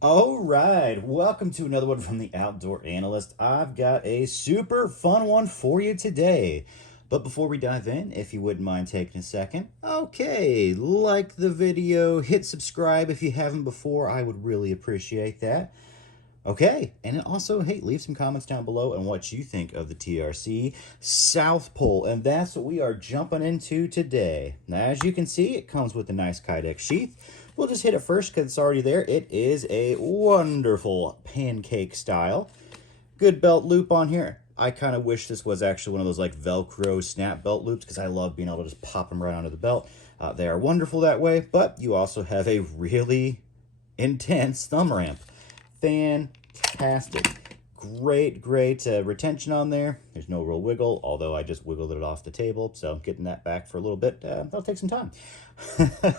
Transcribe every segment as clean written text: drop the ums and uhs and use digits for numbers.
All right, welcome to another one from the Outdoor Analyst. I've got a super fun one for you today. But before we dive in, if you wouldn't mind taking a second, okay, like the video, hit subscribe if you haven't before. I would really appreciate that. Okay, and also, hey, leave some comments down below on what you think of the TRC South Pole, and that's what we are jumping into today. Now, as you can see, it comes with a nice Kydex sheath. We'll just hit it first because it's already there. It is a wonderful pancake style. Good belt loop on here. I kind of wish this was actually one of those like Velcro snap belt loops because I love being able to just pop them right onto the belt. They are wonderful that way, but you also have a really intense thumb ramp. Fantastic. Great retention on there. There's no real wiggle, although I just wiggled it off the table, so getting that back for a little bit, that'll take some time.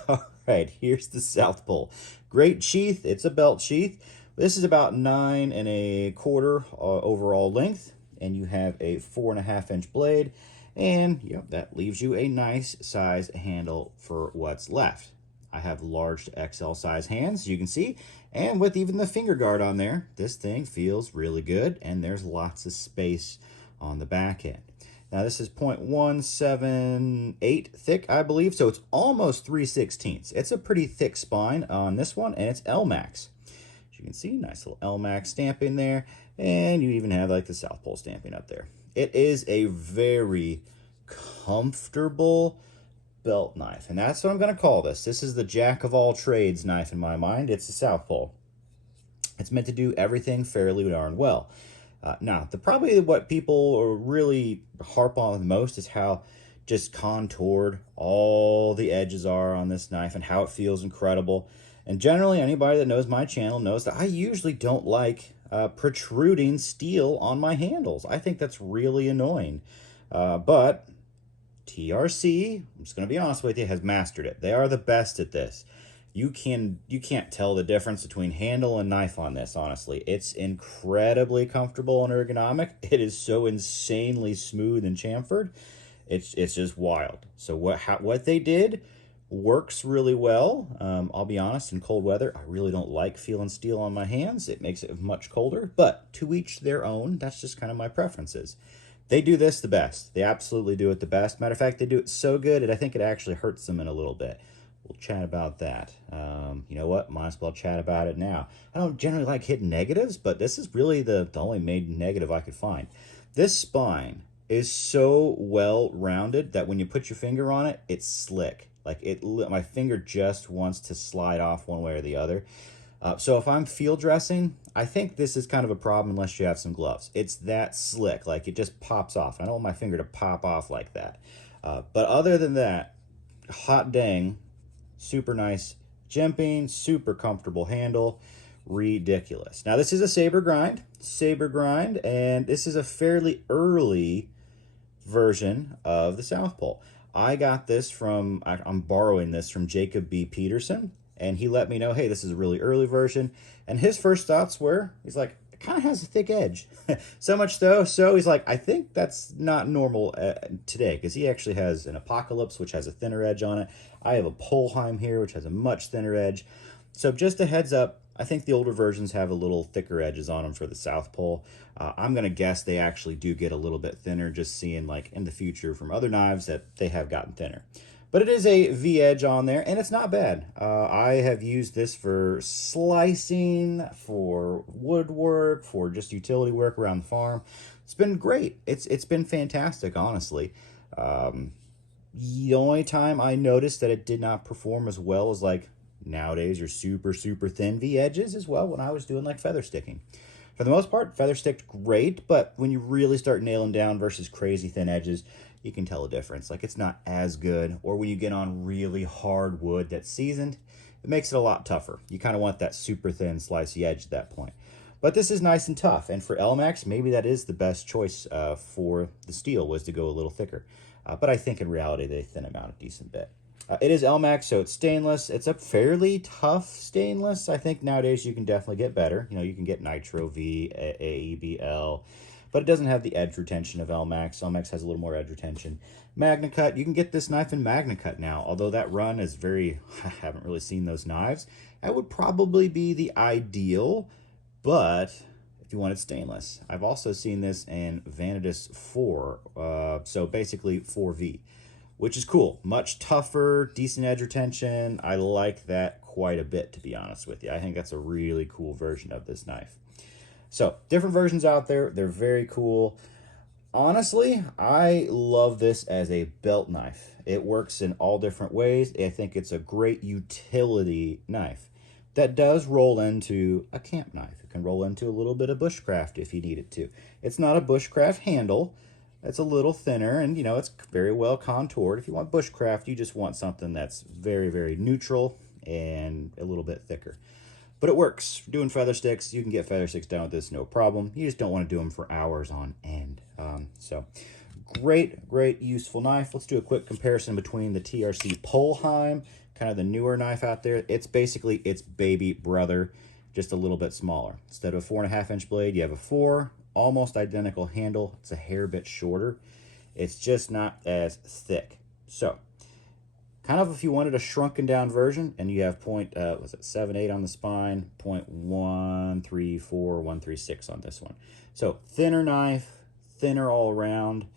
All right, here's the South Pole. Great sheath. It's a belt sheath. This is about 9 1/4 overall length, and you have a 4.5-inch blade, and that leaves you a nice size handle for what's left. I have large to XL size hands, you can see, and with even the finger guard on there, this thing feels really good, and there's lots of space on the back end. Now this is 0.178 thick, I believe, so it's almost 3/16. It's a pretty thick spine on this one, and it's LMAX. As you can see, nice little LMAX stamping there, and you even have like the South Pole stamping up there. It is a very comfortable belt knife, and that's what I'm going to call this. This is the jack of all trades knife in my mind. It's the South Pole. It's meant to do everything fairly darn well. Now, probably what people really harp on the most is how just contoured all the edges are on this knife and how it feels incredible. And generally, anybody that knows my channel knows that I usually don't like protruding steel on my handles. I think that's really annoying. But TRC, I'm just going to be honest with you, has mastered it. They are the best at this. You can't tell the difference between handle and knife on this, honestly. It's incredibly comfortable and ergonomic. It is so insanely smooth and chamfered. It's just wild. So what they did works really well. I'll be honest, in cold weather, I really don't like feeling steel on my hands. It makes it much colder, but to each their own. That's just kind of my preferences. They do this the best. They absolutely do it the best. Matter of fact, they do it so good, and I think it actually hurts them in a little bit. We'll chat about that. You know what? Might as well chat about it now. I don't generally like hitting negatives, but this is really the only main negative I could find. This spine is so well rounded that when you put your finger on it, it's slick. Like my finger just wants to slide off one way or the other. So if I'm field dressing, I think this is kind of a problem unless you have some gloves. It's that slick, like it just pops off. I don't want my finger to pop off like that. But other than that, hot dang, super nice jimping, super comfortable handle, ridiculous. Now this is a saber grind, and this is a fairly early version of the South Pole. I got this from, I'm borrowing this from Jacob B. Peterson, and he let me know, hey, this is a really early version. And his first thoughts were, he's like, it kind of has a thick edge. So much so he's like, I think that's not normal today, because he actually has an Apocalypse, which has a thinner edge on it. I have a Polheim here, which has a much thinner edge. So just a heads up, I think the older versions have a little thicker edges on them for the South Pole. I'm going to guess they actually do get a little bit thinner, just seeing like in the future from other knives that they have gotten thinner. But it is a V-edge on there, and it's not bad. I have used this for slicing, for woodwork, for just utility work around the farm. It's been great. It's been fantastic, honestly. The only time I noticed that it did not perform as well as like nowadays your super thin V-edges as well when I was doing like feather sticking. For the most part, feather sticked great, but when you really start nailing down versus crazy thin edges, you can tell a difference. Like it's not as good, or when you get on really hard wood that's seasoned, it makes it a lot tougher. You kind of want that super thin slicey edge at that point. But this is nice and tough, and for LMAX, maybe that is the best choice for the steel, was to go a little thicker. But I think in reality, they thin them out a decent bit. It is LMAX, so it's stainless. It's a fairly tough stainless. I think nowadays you can definitely get better. You know, you can get Nitro V, AEBL, but it doesn't have the edge retention of Elmax. Elmax has a little more edge retention. MagnaCut, you can get this knife in MagnaCut now, although that run is very, I haven't really seen those knives. That would probably be the ideal, but if you wanted stainless. I've also seen this in Vanitas 4, so basically 4V, which is cool. Much tougher, decent edge retention. I like that quite a bit, to be honest with you. I think that's a really cool version of this knife. So, different versions out there. They're very cool. Honestly, I love this as a belt knife. It works in all different ways. I think it's a great utility knife that does roll into a camp knife. It can roll into a little bit of bushcraft if you need it to. It's not a bushcraft handle. It's a little thinner, and it's very well contoured. If you want bushcraft, you just want something that's very, very neutral and a little bit thicker. But it works. Doing feather sticks, you can get feather sticks done with this, no problem. You just don't want to do them for hours on end. So great, useful knife. Let's do a quick comparison between the TRC Polheim, kind of the newer knife out there. It's basically its baby brother, just a little bit smaller. Instead of a 4.5-inch blade, you have a 4, almost identical handle. It's a hair bit shorter. It's just not as thick. So, kind of if you wanted a shrunken down version, and you have was it 7.8 on the spine, 0.134, 136 on this one. So, thinner knife, thinner all around,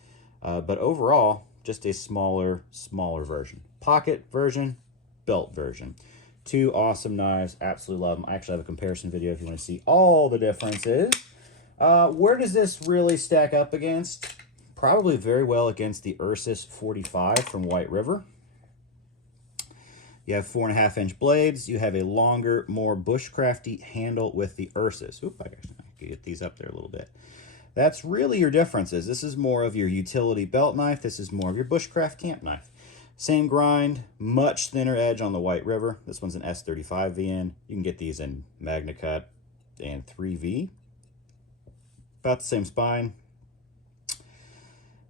but overall, just a smaller version. Pocket version, belt version. Two awesome knives, absolutely love them. I actually have a comparison video if you want to see all the differences. Where does this really stack up against? Probably very well against the Ursus 45 from White River. You have 4.5-inch blades. You have a longer, more bushcrafty handle with the Ursus. Oop, I can get these up there a little bit. That's really your differences. This is more of your utility belt knife. This is more of your bushcraft camp knife. Same grind, much thinner edge on the White River. This one's an S35 VN. You can get these in MagnaCut and 3V. About the same spine.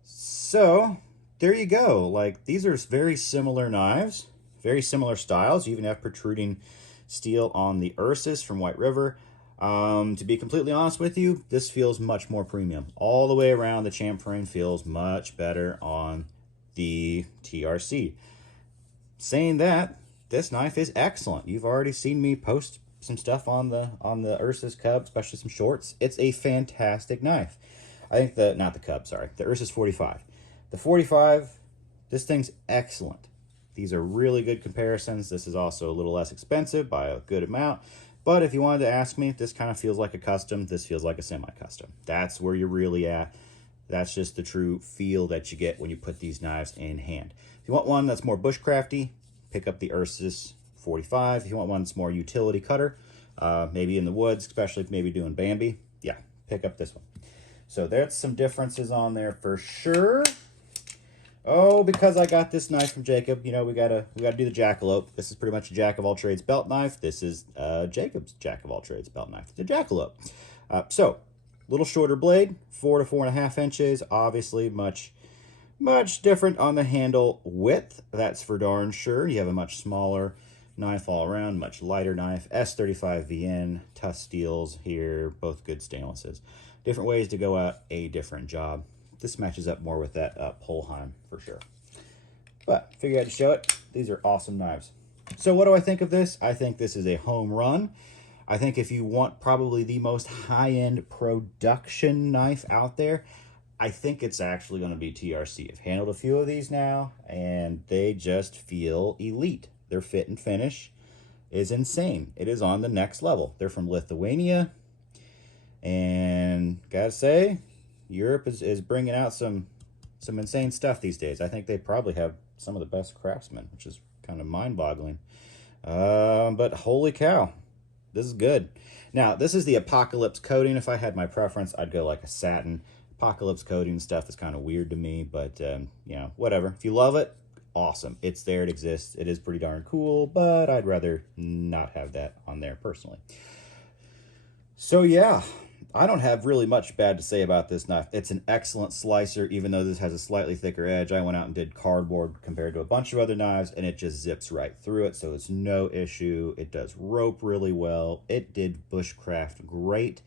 So, there you go. Like, these are very similar knives, very similar styles. You even have protruding steel on the Ursus from White River. To be completely honest with you, this feels much more premium. All the way around, the chamfering feels much better on the TRC. Saying that, this knife is excellent. You've already seen me post some stuff on the Ursus Cub, especially some shorts. It's a fantastic knife. I think not the Cub, sorry, the Ursus 45. The 45, this thing's excellent. These are really good comparisons. This is also a little less expensive by a good amount. But if you wanted to ask me, this kind of feels like a custom. This feels like a semi-custom. That's where you're really at. That's just the true feel that you get when you put these knives in hand. If you want one that's more bushcrafty, pick up the Ursus 45. If you want one that's more utility cutter, maybe in the woods, especially if maybe doing Bambi, yeah, pick up this one. So there's some differences on there for sure. Oh, because I got this knife from Jacob, we gotta do the jackalope. This is pretty much a jack of all trades belt knife. This is Jacob's jack of all trades belt knife, the jackalope. So, little shorter blade, 4 to 4.5 inches. Obviously, much different on the handle width. That's for darn sure. You have a much smaller knife all around, much lighter knife. S35 VN, tough steels here, both good stainlesses. Different ways to go at a different job. This matches up more with that Polheim for sure. But figured I'd show it. These are awesome knives. So what do I think of this? I think this is a home run. I think if you want probably the most high-end production knife out there, I think it's actually going to be TRC. I've handled a few of these now, and they just feel elite. Their fit and finish is insane. It is on the next level. They're from Lithuania, and gotta say, Europe is bringing out some insane stuff these days. I think they probably have some of the best craftsmen, which is kind of mind-boggling. But holy cow, this is good. Now, this is the Apocalypse coating. If I had my preference, I'd go like a satin. Apocalypse coating stuff is kind of weird to me, but, whatever. If you love it, awesome. It's there, it exists. It is pretty darn cool, but I'd rather not have that on there personally. So, yeah. I don't have really much bad to say about this knife. It's an excellent slicer, even though this has a slightly thicker edge. I went out and did cardboard compared to a bunch of other knives, and it just zips right through it, so it's no issue. It does rope really well. It did bushcraft great.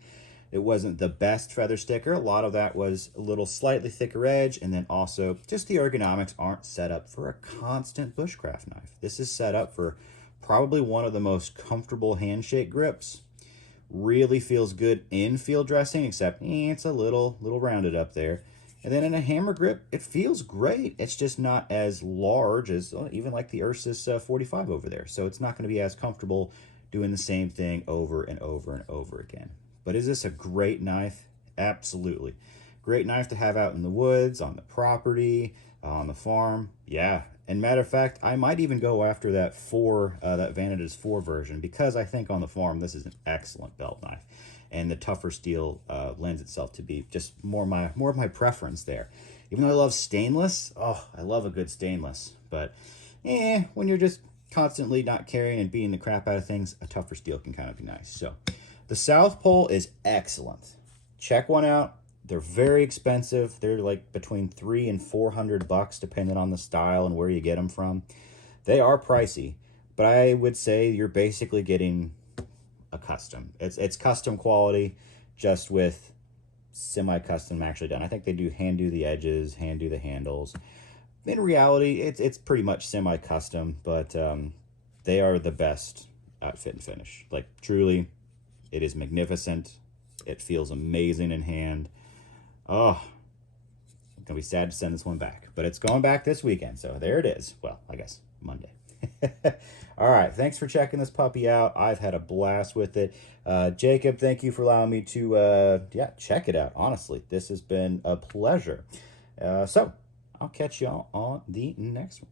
It wasn't the best feather sticker. A lot of that was a little slightly thicker edge, and then also just the ergonomics aren't set up for a constant bushcraft knife. This is set up for probably one of the most comfortable handshake grips. Really feels good in field dressing, except it's a little rounded up there. And then in a hammer grip, it feels great. It's just not as large as even like the Ursus 45 over there. So it's not going to be as comfortable doing the same thing over and over and over again. But is this a great knife? Absolutely. Great knife to have out in the woods, on the property, on the farm. Yeah. And matter of fact, I might even go after that that Vanitas 4 version, because I think on the farm this is an excellent belt knife, and the tougher steel lends itself to be just more of my preference there. Even though I love stainless, oh, I love a good stainless, but when you're just constantly not carrying and beating the crap out of things, a tougher steel can kind of be nice. So the South Pole is excellent. Check one out. They're very expensive. They're like between $300 and $400 depending on the style and where you get them from. They are pricey, but I would say you're basically getting a custom. It's custom quality, just with semi-custom actually done. I think they do hand do the edges, hand do the handles. In reality, it's pretty much semi-custom, but they are the best at fit and finish. Like, truly, it is magnificent. It feels amazing in hand. Oh, I'm gonna be sad to send this one back, but it's going back this weekend, so there it is. Well, I guess Monday. All right, thanks for checking this puppy out. I've had a blast with it. Jacob, thank you for allowing me to check it out. Honestly, this has been a pleasure. So I'll catch y'all on the next one.